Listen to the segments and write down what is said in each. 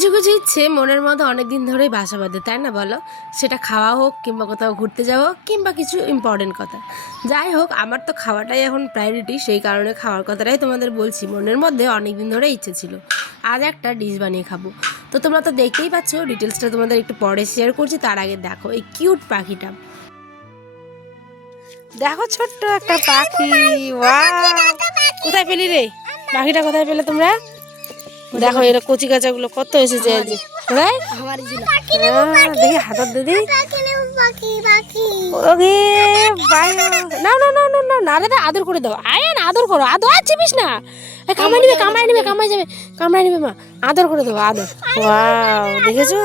কিছু কিছু ইচ্ছে মনের মধ্যে অনেক দিন ধরেই বাসা বাঁধে, তাই না বলো? সেটা খাওয়া হোক কিংবা কোথাও ঘুরতে যাওয়া হোক কিংবা কিছু ইম্পর্টেন্ট কথা। যাই হোক, আমার তো খাওয়াটাই এখন প্রায়োরিটি, সেই কারণে খাওয়ার কথাটাই তোমাদের বলছি। মনের মধ্যে অনেক দিন ধরে ইচ্ছে ছিল আজ একটা ডিশ বানিয়ে খাবো। তো তোমরা তো দেখতেই পাচ্ছ, ডিটেলসটা তোমাদের একটু পরে শেয়ার করছি। তার আগে দেখো এই কিউট পাখিটা, দেখো ছোট্ট একটা পাখি। ওয়াও, কোথায় পেলি রে পাখিটা? কোথায় পেলে তোমরা? দেখো এরা কচি কাঁচাগুলো কত এসেছে আজ। দেখি হাতত দিদি। Okay bye. না না না না না না রে, আদর করে দাও। আয়ান আদর করো, আদর আর চিপিস না। কামাই নিবে কামাই নিবে কামাই যাবে, কামড়াই নিবে মা। আদর করে দেবো, আদর। ওয়াও, দেখেছো?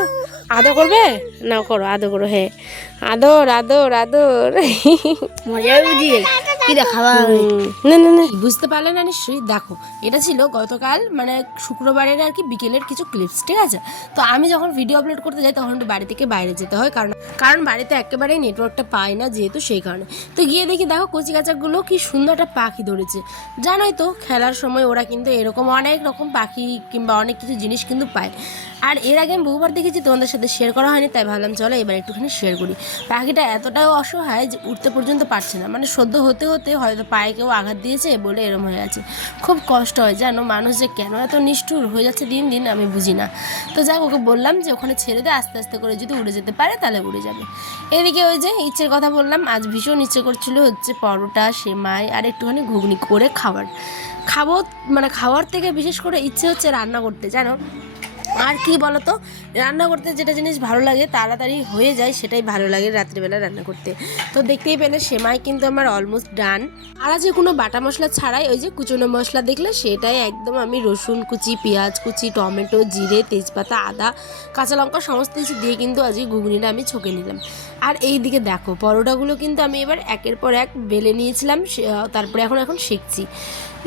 আদর করবে না? করো, আদর করো। হ্যাঁ, আদর আদর আদর। মজা বুঝিয়ে কি দেখাবা না না না, বুঝতে পারলে না নিশ্চয়ই। দেখো, এটা ছিল গতকাল মানে শুক্রবারের আর কি বিকেলের কিছু ক্লিপস, ঠিক আছে? তো আমি যখন ভিডিও আপলোড করতে যাই তখন একটু বাড়ি থেকে বাইরে যেতে হয়, কারণ বাড়িতে একেবারেই নেটওয়ার্কটা পাই না যেহেতু, সেই কারণে। তো গিয়ে দেখি, দেখো কচি কাচাগুলো কি সুন্দর একটা পাখি ধরেছে। জানোই তো খেলার সময় ওরা কিন্তু এরকম অনেক রকম পাখি কিংবা অনেক কিছু জিনিস কিন্তু পায়। আর এর আগে আমি বহুবার দেখেছি, তোমাদের সাথে শেয়ার করা হয়নি, তাই ভাবলাম চলো এবার একটুখানি শেয়ার করি। পাখিটা এতটাও অসহায় যে উঠতে পর্যন্ত পারছে না, মানে সদ্য হতে হতে হয়তো পায়ে কেউ আঘাত দিয়েছে বলে এরম হয়ে আছে। খুব কষ্ট হয় জানো, মানুষ যে কেন এত নিষ্ঠুর হয়ে যাচ্ছে দিন দিন আমি বুঝি না। তো যাক, ওকে বললাম যে ওখানে ছেড়ে দে, আস্তে আস্তে করে যদি উড়ে যেতে পারে তাহলে উড়ে যাবে। এদিকে ওই যে ইচ্ছের কথা বললাম, আজ ভীষণ ইচ্ছে করছিল হচ্ছে পরোটা, সেমাই আর একটুখানি ঘুগনি করে খাবো। মানে খাওয়ার থেকে বিশেষ করে ইচ্ছে হচ্ছে রান্না করতে, জানো। আর কি বলতো, রান্না করতে যেটা জিনিস ভালো লাগে তাড়াতাড়ি হয়ে যায়, সেটাই ভালো লাগে রাত্রিবেলা রান্না করতে। তো দেখতেই পেলে সেমাই কিন্তু আমার অলমোস্ট ডান। আর যে কোনো বাটা মশলা ছাড়াই ওই যে কুচনো মশলা দেখলে সেটাই একদম আমি রসুন কুচি, পেঁয়াজ কুচি, টমেটো, জিরে, তেজপাতা, আদা, কাঁচা লঙ্কা সমস্ত কিছু দিয়ে কিন্তু আজকে ঘুগনিটা আমি ছকে নিলাম। আর এই দিকে দেখো পরোটাগুলো কিন্তু আমি এবার একের পর এক বেলে নিয়েছিলাম, তারপরে এখন শিখছি।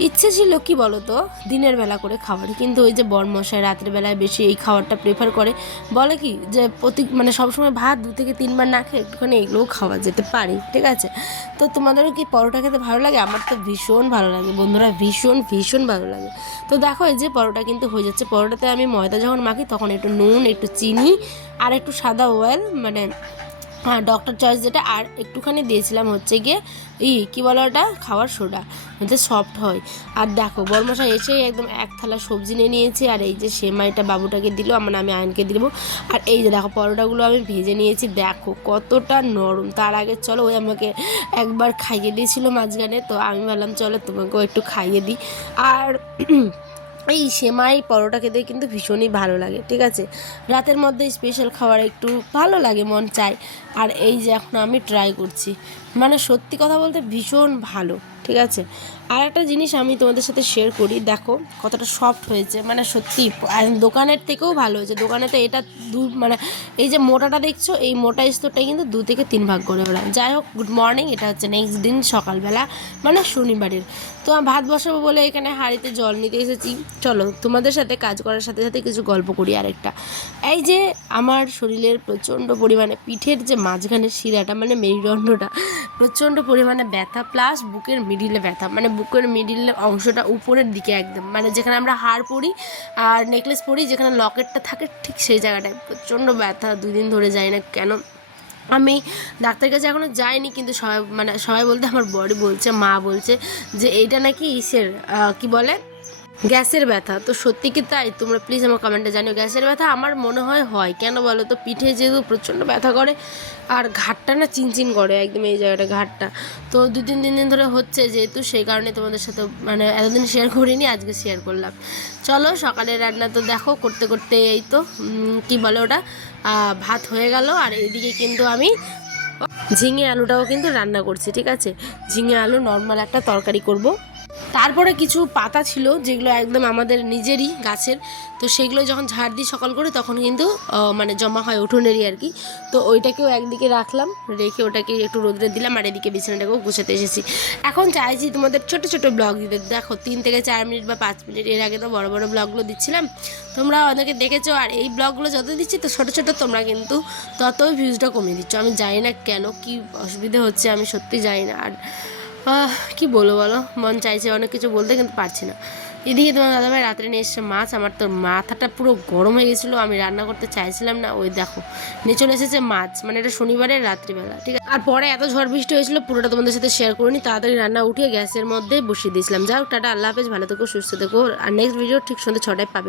ইচ্ছে ছিল কি বলতো, দিনের বেলা করে খাবার, কিন্তু ওই যে বরমশাই রাত্রেবেলায় বেশি এই খাবারটা প্রেফার করে। বলে কি যে মানে সবসময় ভাত 2 থেকে 3 বার না খেয়ে একটুখানি এগুলোও খাওয়া যেতে পারে, ঠিক আছে? তো তোমাদেরও কি পরোটা খেতে ভালো লাগে? আমার তো ভীষণ ভালো লাগে বন্ধুরা, ভীষণ ভীষণ ভালো লাগে। তো দেখো এই যে পরোটা কিন্তু হয়ে যাচ্ছে। পরোটাতে আমি ময়দা যখন মাখি তখন একটু নুন, একটু চিনি আর একটু সাদা অয়েল, মানে হ্যাঁ ডক্টর চয়েস যেটা, আর একটুখানি দিয়েছিলাম হচ্ছে গিয়ে কী বলো ওটা, খাওয়ার সোডা, যাতে সফট হয়। আর দেখো বরমশাই এসেই একদম এক থালা সবজি নিয়ে নিয়েছে, আর এই যে সেমাইটা বাবুটাকে দিল, আমি আয়নকে দিব। আর এই যে দেখো পরোটাগুলো আমি ভেজে নিয়েছি, দেখো কতটা নরম। তার আগে চলো, ওই আমাকে একবার খাইয়ে দিয়েছিল মাঝখানে, তো আমি ভাবলাম চলো তোমাকেও একটু খাইয়ে দিই। আর এই সেমাই পরোটা খেতে কিন্তু ভীষণই ভালো লাগে, ঠিক আছে? রাতের মধ্যে স্পেশাল খাবার একটু ভালো লাগে, মন চায়। আর এই যে এখন আমি ট্রাই করছি, মানে সত্যি কথা বলতে ভীষণ ভালো, ঠিক আছে? আর একটা জিনিস আমি তোমাদের সাথে শেয়ার করি, দেখো কতটা সফট হয়েছে, মানে সত্যি দোকানের থেকেও ভালো হয়েছে। দোকানে তো এটা মানে এই যে মোটাটা দেখছো, এই মোটা স্তরটা কিন্তু 2 থেকে 3 ভাগ করে ওরা। যাই হোক, গুড মর্নিং, এটা হচ্ছে নেক্সট দিন সকালবেলা, মানে শনিবারের। তো ভাত বসাবো বলে এখানে হাঁড়িতে জল নিতে এসেছি। চলো তোমাদের সাথে কাজ করার সাথে সাথে কিছু গল্প করি। আরেকটা, এই যে আমার শরীরের প্রচণ্ড পরিমাণে পিঠের যে মাঝখানের শিরাটা, মানে মেরুদণ্ডটা প্রচণ্ড পরিমাণে ব্যথা, প্লাস বুকের মিডিলে ব্যথা, মানে বুকের মিডিলের অংশটা উপরের দিকে একদম, মানে যেখানে আমরা হাড় পরি আর নেকলেস পরি, যেখানে লকেটটা থাকে ঠিক সেই জায়গাটায় প্রচণ্ড ব্যথা। 2 দিন ধরে যাই না কেন, আমি ডাক্তারের কাছে এখনও যাইনি, কিন্তু সবাই বলতে আমার বডি বলছে, মা বলছে যে এইটা নাকি কি বলে, গ্যাসের ব্যথা। তো সত্যি কি তাই? তোমরা প্লিজ আমার কমেন্টে জানিও। গ্যাসের ব্যথা আমার মনে হয় কেন বলো তো, পিঠে যেহেতু প্রচণ্ড ব্যথা করে আর ঘাটটা না চিনচিন করে একদম, এই জায়গাটা ঘাটটা। তো 2-3 দিন ধরে হচ্ছে যেহেতু, সেই কারণে তোমাদের সাথে মানে এতদিন শেয়ার করিনি, আজকে শেয়ার করলাম। চলো সকালের রান্না তো দেখো করতে করতে এই তো কি বলে ওটা, ভাত হয়ে গেল। আর এদিকে কিন্তু আমি ঝিঙে আলুটাও কিন্তু রান্না করছি, ঠিক আছে? ঝিঙে আলু নর্মাল একটা তরকারি করব। তারপরে কিছু পাতা ছিল যেগুলো একদম আমাদের নিজেরই গাছের, তো সেগুলো যখন ঝাড় দিই সকাল করে তখন কিন্তু মানে জমা হয় উঠোনেরই আর কি। তো ওইটাকেও একদিকে রাখলাম, রেখে ওটাকে একটু রোদ্রে দিলাম, আর এদিকে বিছানাটাকেও গুছাতে এসেছি। এখন চাইছি তোমাদের ছোট ছোট ব্লগ দিতে, দেখো 3 থেকে 4 মিনিট বা 5 মিনিট, এর আগে তো বড় বড় ব্লগগুলো দিচ্ছিলাম, তোমরা অনেকে দেখেছো। আর এই ব্লগগুলো যত দিচ্ছি তো ছোটো ছোটো, তোমরা কিন্তু ততই ভিউজটা কমিয়ে দিচ্ছ। আমি জানি না কেন, কি অসুবিধে হচ্ছে আমি সত্যি জানি না। আর কি বলবো বলো, মন চাইছে অনেক কিছু বলতে কিন্তু পারছি না। এদিকে তোমার দাদাভাই রাত্রে নিয়ে এসছে মাছ। আমার তো মাথাটা পুরো গরম হয়ে গেছিলো, আমি রান্না করতে চাইছিলাম না। ওই দেখো নিয়ে চলে এসেছে মাছ, মানে এটা শনিবারের রাত্রিবেলা, ঠিক আছে। আর পরে এত ঝড় বৃষ্টি হয়েছিল, পুরোটা তোমাদের সাথে শেয়ার করিনি। তাড়াতাড়ি রান্না উঠিয়ে গ্যাসের মধ্যে বসিয়ে দিয়েছিলাম। যাই হোক, টাটা, আল্লাহ হাফেজ, ভালো থেকো, সুস্থ থেকো। আর নেক্সট ভিডিও ঠিক সন্ধ্যে 6টায় পাবে।